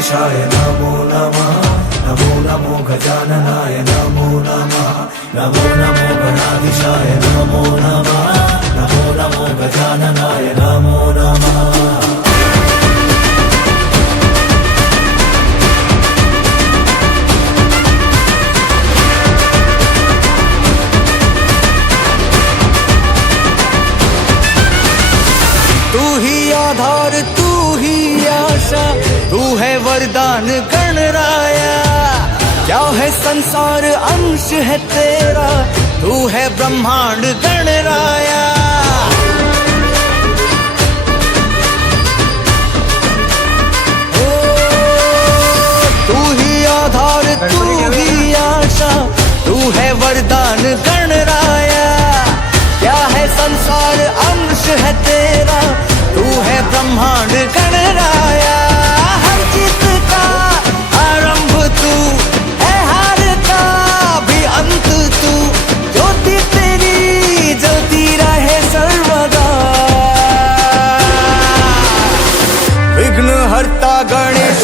गणाधीशाय नमो नमः नमो नमो गजाननाय नमो नमः नमो नमो गणाधीशाय नमो नमः नमो नमो गजाननाय नमो नमः संसार अंश है तेरा तू है ब्रह्मांड गणराया। तू ही आधार तू ही आशा तू है वरदान गणराया। क्या है संसार अंश है तेरा तू है ब्रह्मांड गणराया। ಗಣೇಶ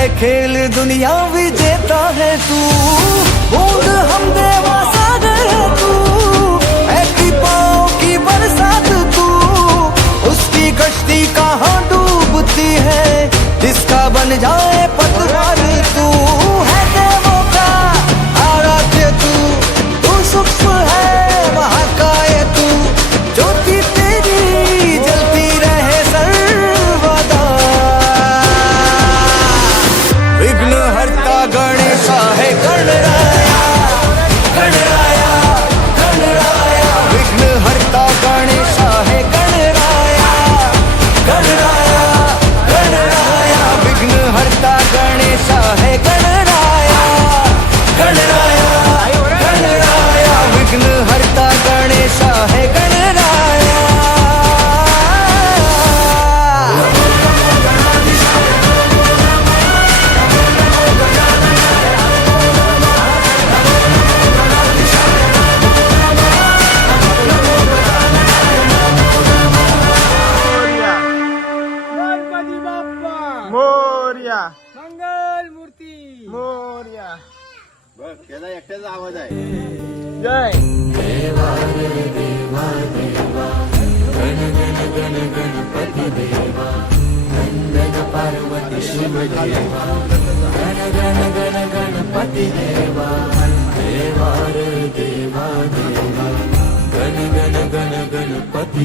है खेल दुनिया विजेता है तू। बूंद हम देवा सागर है तू। है पाओ की बरसात तू। उसकी कश्ती कहाँ डूबती है? जिसका बन जाए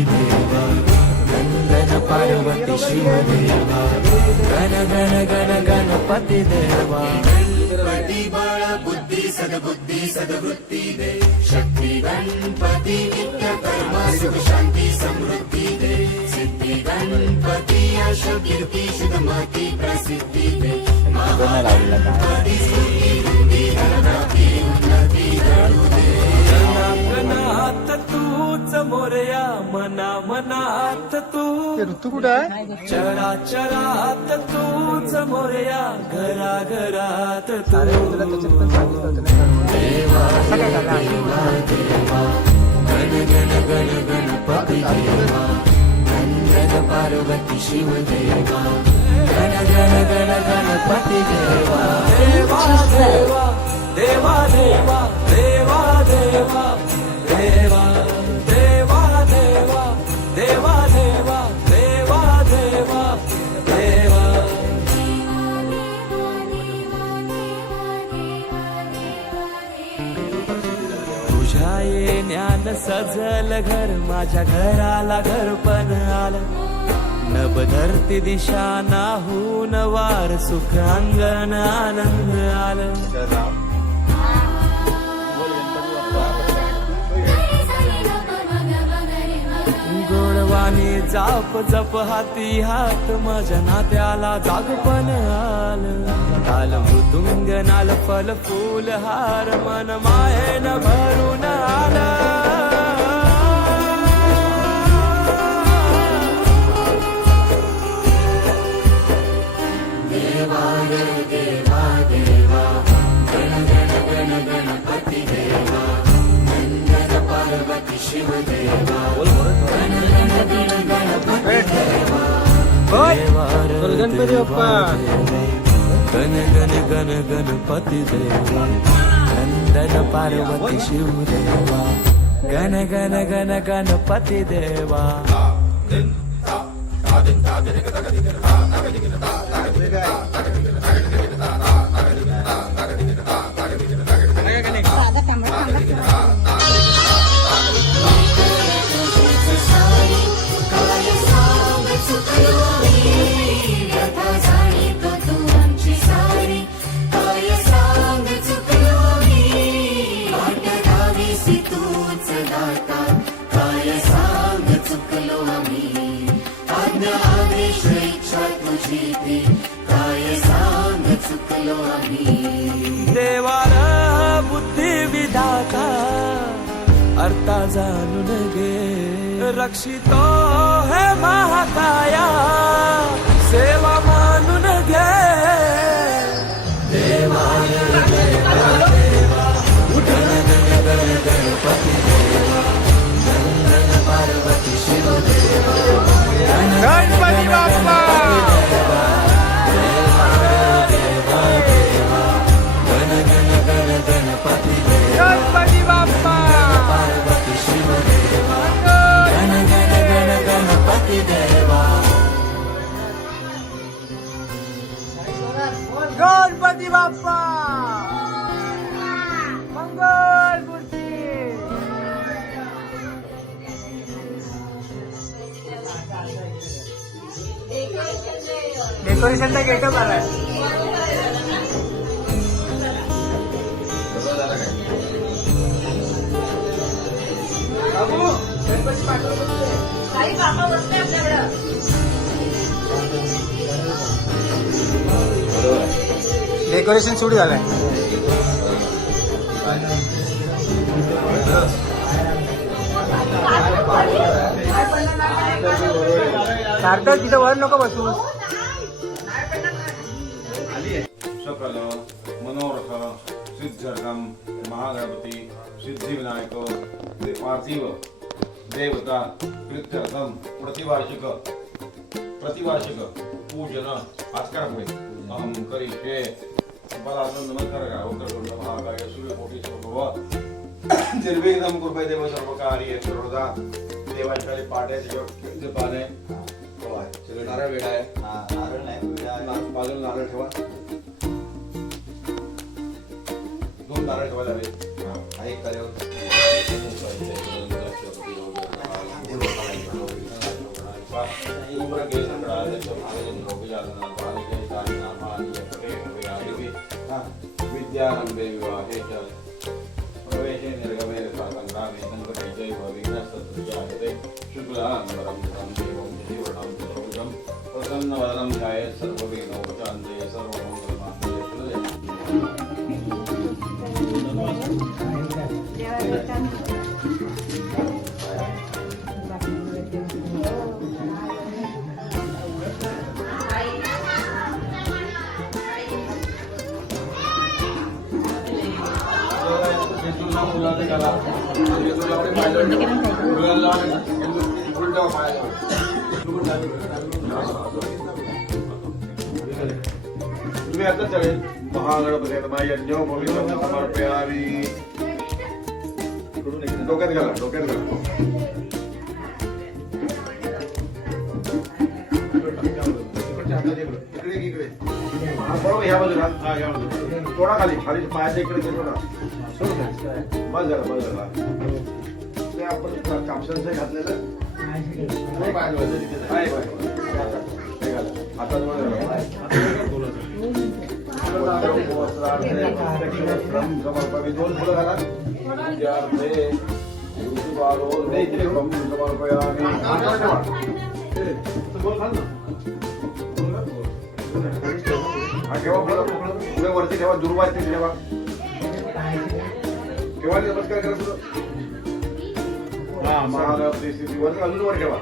ದೇವ ಗಂಗನ ಪಾರ್ವತಿ ಶಿವದೇವ ಗಣ ಗಣ ಗಣ ಗಣಪತಿ ದೇವ ಗಣಪತಿ ಬಾಳ ಬುದ್ಧಿ ಸದಬುದ್ಧಿ ಸದವೃತ್ತಿ ದೇ ಶಕ್ತಿ ಗಣಪತಿ ನಿತ್ಯ ಕರ್ಮ ಸುಖ ಶಾಂತಿ ಸಮೃದ್ಧಿ ದೇ ಸಿದ್ಧಿ ಗಣಪತಿ ಯಶ ಕೀರ್ತಿ ಶುದ್ಧಮತಿ ಪ್ರಸಿದ್ಧಿ ದೇ ಗಣಪತಿ ಸ್ತುತಿ ವೃದ್ಧಿ ಗಣಪತಿ ಉನ್ನತಿ ಗಣು ದೇ ಗಣ ತೂಚ ಮೊರೆಯ मना मनात तू. तू कुठं चरा चरात समोर या घरा घरात तू देवा गण गणपती देवा. गण पार्वती शिव देवा. गण गण गण गणपती देवा देवा. देवा देवा. देवा देवा. सजल घर माझ्या घराला घर पण आलं. नभ धरती दिशा नाहून वार सुख अंगण आनंद आलं. गोडवाने जाप जप हाती हात माझ्या नात्याला जागपण आलं. काल मृदुंग नाल फल फूल हार मन मायेन भरून आलं. गणपती बाप्पा गण गण गण गणपती देवा नंदन पार्वती शिवदेवा गण गण गण गणपती देवा. काय तुझी ती काय सांग चुकलो आम्ही देवार बुद्धी विधाता अर्था जाणून घे रक्षितो हे महाकाया सेवा मानून घे गणपती बाप्पा गण डेकोरेशन सुरू झालंय सार्थक तिथं वर नको बसू. सकल मनोरथ सिद्धर्गम महागणपती सिद्धिविनायक ते पार्थिव देवता कृत्यर्थम प्रतिवार्षिक प्रतिवार्षिक पूजन आज अहम करिष्ये. करा उत्तर कोणतं महाकाय सूर्यकोटी स्वभाव निर्विघ्नम कृपय देव सर्व कार्य सर्वदा देवाच्या आहे त्याच्यावर ते पान आहे हो आहे सगळं नारळ वेळ आहे नारळ नाही बाजूला नारळ ठेवा दोन नारळ ठेवा झाले एक નિત્યાનંદે વિવાહે ચ પ્રવેશે નિર્ગમે સાકંતામે સંકટે જૈવ વિઘ્નસ્ત તૃજાયતે શુક્લાંબરમ જતમ દેવમ જયવટમ જલૌજમ પ્રસન્નવદનમ ધાયે સર્વવિઘ્નો શાંતયે સર્વમંગલમાંગલ્યે પ્રજય Thank you. सर्वविघ्नोपशान्ते सर्वमङ्गलमाङ्गल्ये तुम्ही आता चालेल महागणपती समर्पयावी डोक्यात घाला डोक्यात घाला इकडे थोडा खाली. खाली पायाच्या इकडे थोडा बस झालं बस झाला ते आपण कापसाचं घातलेलं. नाही पाहिजे तिथे आहे हे घाला. हातात वर समर्पयामि दोन फुलं घाला ठेवा. फुलं वरती ठेवा दुर्वा ते ठेवा. ठेवा नमस्कार करा फुलं हा महाराज स्थिती वर अजून वर ठेवा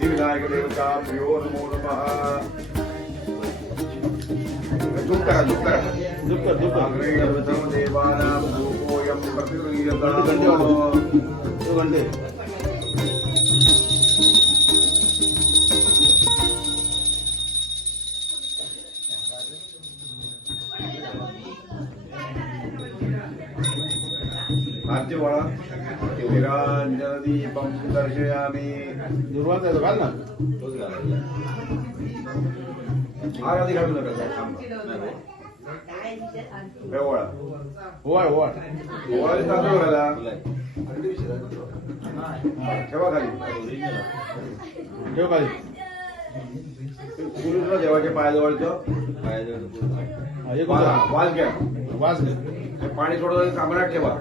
दिविनायक देवता प्रियो नमो नमः झुक करा झुक करा झुक कर झुक कर देवानां धूपोऽयं प्रतिगृह्यताम् ओवाळ ओवाळ ओवाळ तांदूळ घाला ठेवा खाली. ठेव खाली. पुरुषला देवाच्या पायाजवळचं वाल वाल घ्या. वाज घ्या. पाणी थोडं कामरात ठेवा.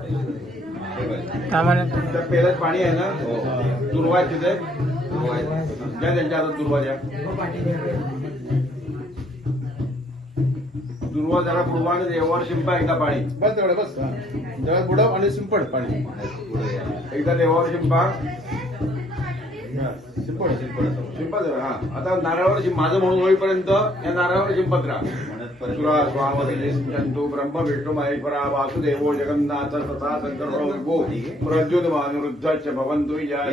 त्या पेल्यात पाणी आहे ना? दुर्वा तिथे. द्या त्यांच्या हातात दुर्वा द्या. दुर्वा जरा बुडवा आणि देवावर शिंपा एकदा पाणी. बस तेवढं बस. जरा बुडव आणि सिंपड पाणी. एकदा देवावर शिंपा. सिंपड सिंपड. शिंपा जरा हा. आता नारळावर माझं म्हणून होईपर्यंत या नारळावर शिंपत राहा. सुरा स्वामती ब्रह्म विष्णू महेश्वरा वासुदेवो जगन्नाथ तथा शंकर गो प्रद्युत भवन्तु भवंतु या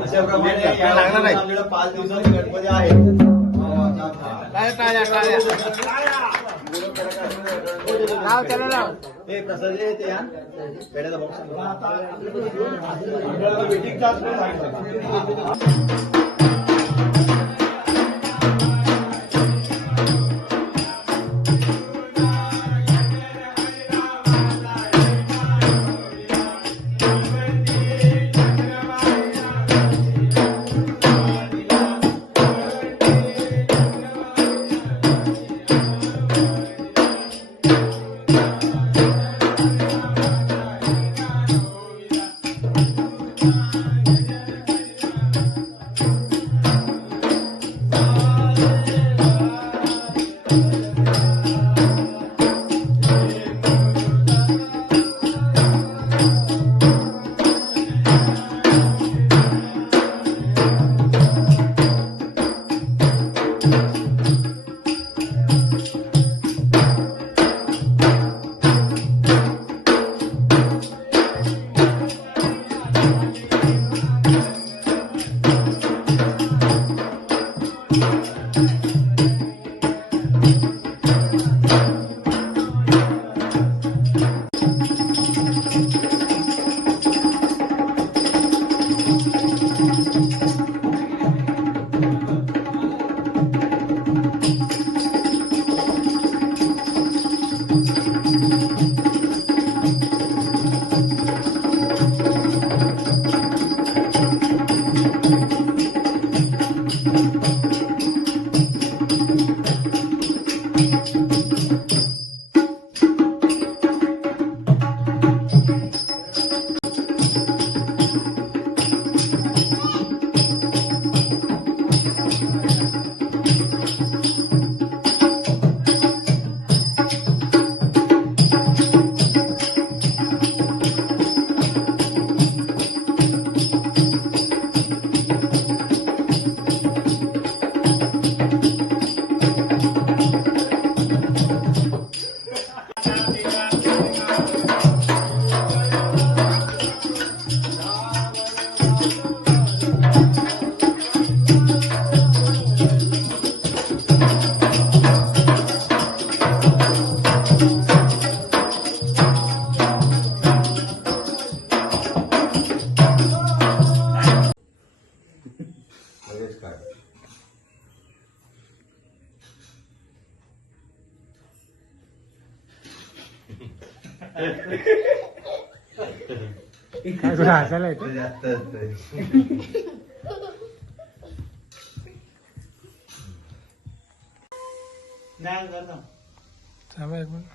ते अखंड लोण अशा प्रमाणे या आपल्याला पाच दिवसाचे गणपती आहेत लाव त्याला लाव. हे प्रसाद जे ते या. पेढ्याचा बॉक्स हसायला येतं थांबा एक मिनिट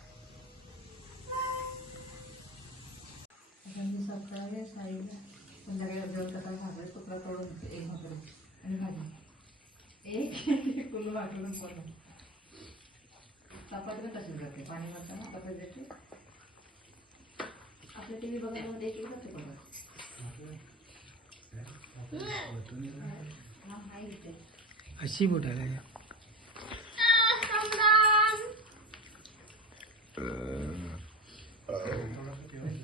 सकाळी साईला संध्याकाळी जेवण करताना भाकरी तुकडा तोडून एक भाकरी आणि भाजी एक वाटून पोळं चपाती पण तशीच करते पाणी भरताना चपाती देते आपल्या टी व्ही बघायला एक एक जाते बघा अशी बोटायला या Uh, uh.